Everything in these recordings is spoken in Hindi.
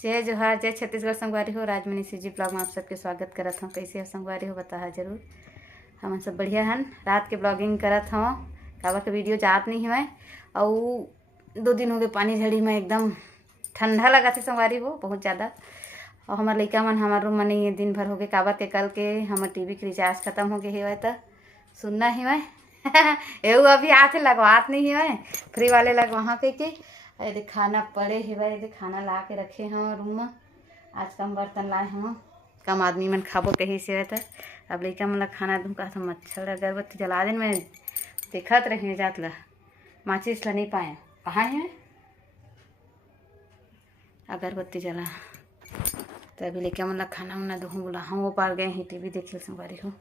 जय जोहार, जय छत्तीसगढ़ संगवारी हो। राजमनी जी ब्लॉग में आप सबके स्वागत करत हूँ। कैसे हो संगवारी हो बता जरूर। हम सब बढ़िया हन। रात के ब्लॉगिंग करत हूँ, काबर के वीडियो जात नहीं हुए और 2 दिन हो गए पानी झड़ी में एकदम ठंडा लगा थे संगवारी हो बहुत ज़्यादा। और हमारे लइका मन हमारे रूम में नहीं है, दिन भर हो गए काबर के कल के हमारे टीवी के रिचार्ज खत्म हो गए हुए तो सुनना ही हुए एवं अभी आते लगवात नहीं हुए फ्री वाले लगवा के ये खाना पड़े है, ये खाना ला के रखे हैं रूम में। आज कम बर्तन लाए हैं, कम आदमी मन खाबो कहीं से तो अब लइका मन ला खाना दूँ का तो मच्छर अगरबत्ती जला दिन में देखत रहे जात ला माचिस ला नहीं पाए कहाँ है अगरबत्ती जला तो अभी लइका मन ला खाना उना दूँ बोला हम वो पार गए हैं टीवी देखे संगवारी हो।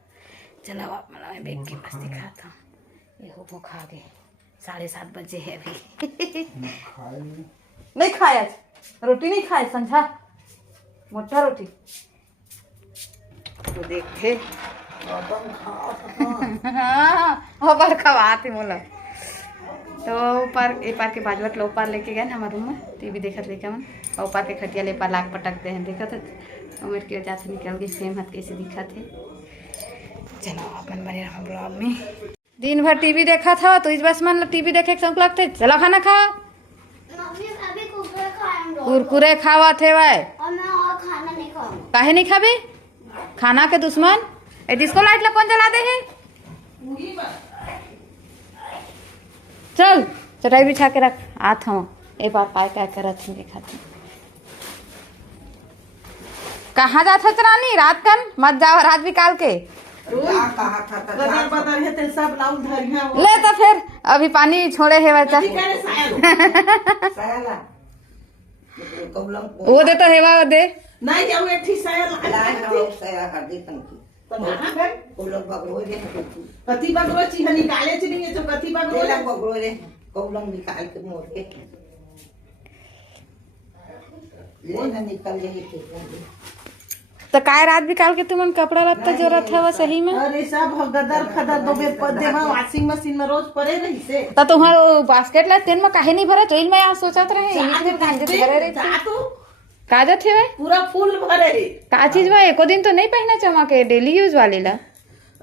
चला आप मला मैं बेग के मस्ती खाता हूँ। ये हो खा गए 7:30 बजे है अभी नहीं खाया रोटी नहीं खाए समझा मोटा रोटी तो देखे ऊपर खवाते मोला तो ऊपर ए पार के बाजवट लो पार लेके गए हमारे रूम में टीवी देखत लेके मन और ऊपर के खटिया ले पार लाख पटकते हैं देखत उम्र की वजह से निकल गई सेम हाथ कैसे दिखा थे। चलो अपन बने रहो ब्लॉग में। दिन भर टीवी देखा था तो इस बस मन टीवी देखे के शौक लगते चलो खाना खा। कुरकुरे खावा थे भाई काहे नहीं खाबे खाना के दुश्मन ए डिस्को लाइट ला कौन जला दे है। चल चटाई बिछा के रख आत हूँ एक बार काय काय करत हूँ देखा था कहाँ जात है रानी रात कन मत जाओ रात निकाल के ले तो फिर अभी पानी छोड़े है वैसा वो दे तो हेवा दे नहीं जाओ एक ठीक कथी बगरो चीज निकाले ची नहीं तो कथी बगरो रे कौलम निकाल के मोड़ के ले ना निकल जाए तो काय रात निकाल के तुमन कपड़ा लत्ता जरूरत है वो सही में अरे सब गदर खदर दो बेर पद दे वॉशिंग मशीन में रोज पड़े रही से त तुम्हार बास्केट ला तेन में काहे नहीं भरे चोइल में आ सोचत रहे एक दिन कांजे भरे रही काजत है भाई पूरा फुल भरे रे का चीज भाई एको दिन तो नहीं पहना चमा के डेली यूज वाले ला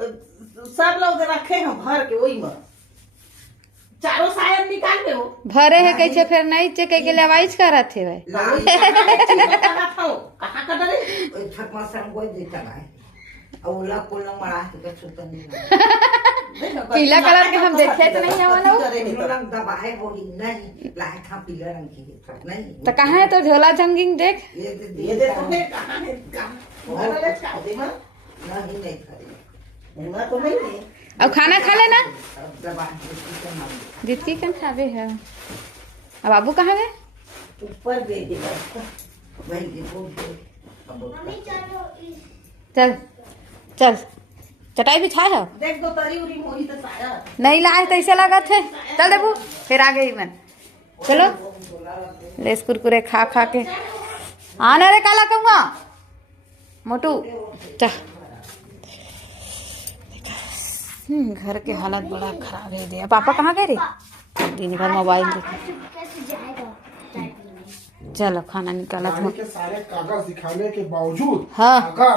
सब लोग रखे हैं भर के वही में चारों सायर निकाल के हो भरे है कैसे फिर नहीं चे के लेवाइज करत है भाई कहां का डरे छत में सम कोई देता है औला कोला मरा के छुतन नहीं पीला कलर के हम देखे तो नहीं है वाला रंग दबाए बोली नहीं लाए था पीला रंग की नहीं तो कहां है तो झोला जंगिंग देख ये दे तो मैं कहां है घर ले खा दे ना नहीं करे ना तो नहीं है अब खाना खा लेना जितकी कन खावे है। अब बाबू कहाँ गए ऊपर दे दे चल चल चटाई बिछा है देख दो तरी उरी मोही तो सारा नहीं लाए तो ऐसे लगा थे चल देबू फिर आ गई मैं चलो लेस कुरकुरे खा खा के आने रे काला कहूँगा मोटू चल घर के हालत बड़ा खराब है दिया। पापा कहाँ गए रे दिन भर मोबाइल देखे। चलो खाना निकाला के सारे कागज दिखाने के बावजूद हाँ अगर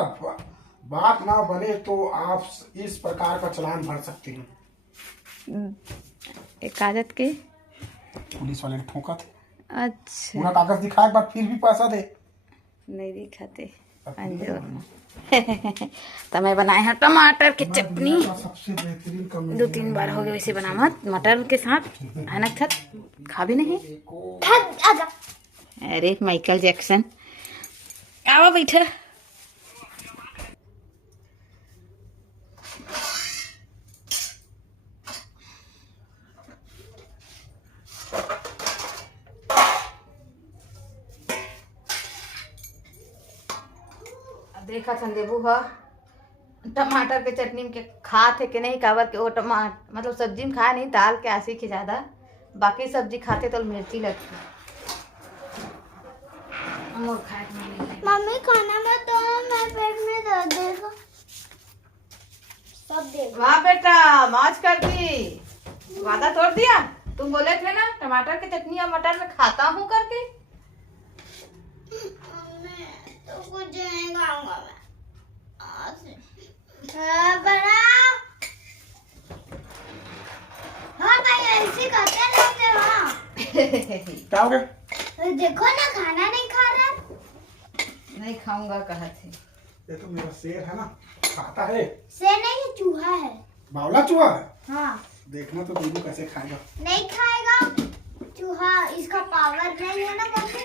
बात ना बने तो आप इस प्रकार का चालान भर सकते हैं। एक कागज के पुलिस वाले ने ठोका थे। अच्छा पूरा कागज दिखाए बाद फिर भी पैसा दे नहीं दिखाते तो मैं बनाए हैं टमाटर की चटनी 2-3 बार हो गए वैसे बना मत मटर के साथ है खत खा भी नहीं अरे माइकल जैक्सन आओ बैठा देखा संदेबू है टमाटर के चटनी के खा थे कि नहीं काबर के वो टमाटर मतलब सब्जी में खाया नहीं दाल के आसी के ज्यादा बाकी सब्जी खाते तो मिर्ची लगती मम्मी खाना में तो मैं पेट में दर्द देगा सब देगा वाह बेटा मौज कर दी वादा तोड़ दिया तुम बोले थे ना टमाटर की चटनी और मटर में खाता हूँ करके बना। हाँ भाई ऐसे करते रहते हो। क्या हो गया? देखो ना खाना नहीं खा रहा। नहीं खाऊंगा कहा थे। ये तो मेरा शेर है ना, खाता है। शेर नहीं है, चूहा है। बावला चूहा है। हाँ देखना तो दीदी कैसे खाएगा। नहीं खाएगा चूहा, इसका पावर नहीं है ना मम्मी।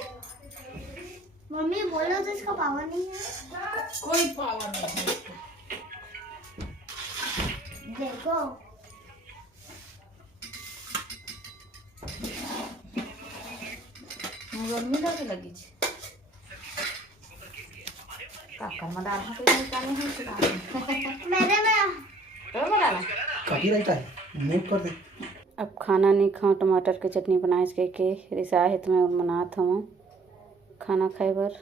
मम्मी बोलो तो इसका पावर नहीं है। कोई पावर नहीं है। देखो गर्मी लगी छे। काका मदार हाथ में निकाले हैं सुधार। मेरे में तो बनाना कभी रहता है, म्यूट कर दे। अब खाना नहीं खाऊँ, टमाटर के चटनी बनाए के रिसा है तो मैं बनात हूँ खाना खाए बर।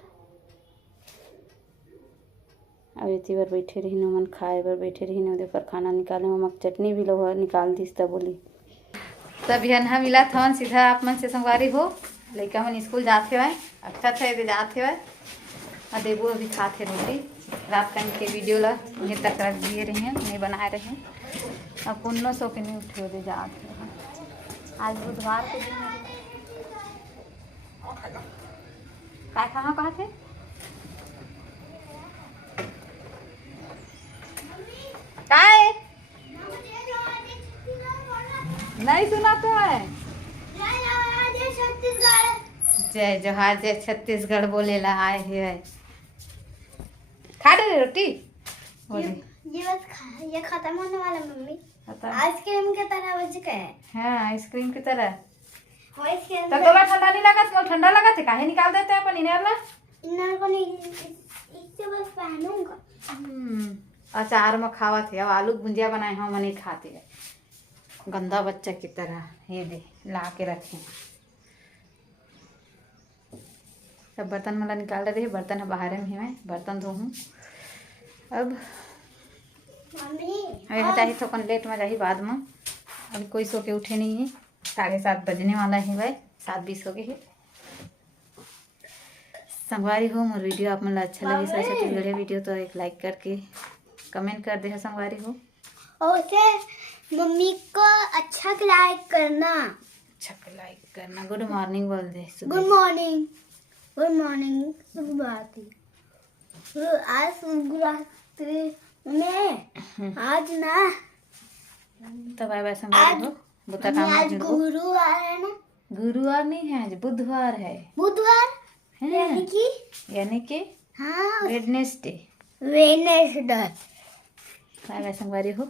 अब इतनी बार बैठे रही मन खाए बर बैठे रही न पर खाना निकाले मम्मा चटनी भी लोग निकाल दीस तब बोली तब यहाँ मिला था सीधा आप मन से संगवारी हो। लड़का मन स्कूल जाते हुए अच्छा थे जाते हुए और देबू अभी खाते रोटी। रात टाइम के वीडियो ला उन्हें तक रख दिए रहे हैं, उन्हें बनाए रहे। अब 1900 के नहीं उठे दे जाते हैं। आज बुधवार के दिन क्या खाना कहा थे? काय नहीं सुना तो है। जय जोहार जय छत्तीसगढ़ बोले ला आए है। खा रहे रोटी ये बस ये खत्म होने वाला मम्मी। खत्म। आइसक्रीम के तरह बच गए। हाँ आइसक्रीम की तरह। आइसक्रीम तो तोला ठंडा नहीं लगा? तो ठंडा लगा थे काहे निकाल देते हैं अपन इनर ला? इनर को नहीं, इससे बस पहनूंगा। अचार में खावा थे। अब आलू भुंजिया बनाए हम नहीं खाते। गंदा बच्चा की तरह ये दे ला के रखे। सब बर्तन मला निकाल रहे। बर्तन बाहर में ही मैं बर्तन धोऊँ। अब मम्मी अभी चाहिए तो अपन लेट में जाही बाद में। अभी कोई सो के उठे नहीं है। 7:30 बजने वाला है भाई। 7:20 हो गए है। संगवारी हो मोर वीडियो आप मन अच्छा लगे सर छत्तीसगढ़ी वीडियो तो एक लाइक करके कमेंट कर दे संगवारी हो। और उसे मम्मी को अच्छा लाइक करना। अच्छा लाइक करना। गुड मॉर्निंग बोल दे। Good morning. गुड मॉर्निंग शुभ रात्रि। आज शुभ रात्रि में आज ना तो बाय बाय संगवारी हो। बुता काम आज जुड़ो। गुरुवार है ना। गुरुवार नहीं है आज बुधवार है। बुधवार हैं? यानी कि हाँ वेडनेसडे। वेडनेसडे। बाय बाय संगवारी हो।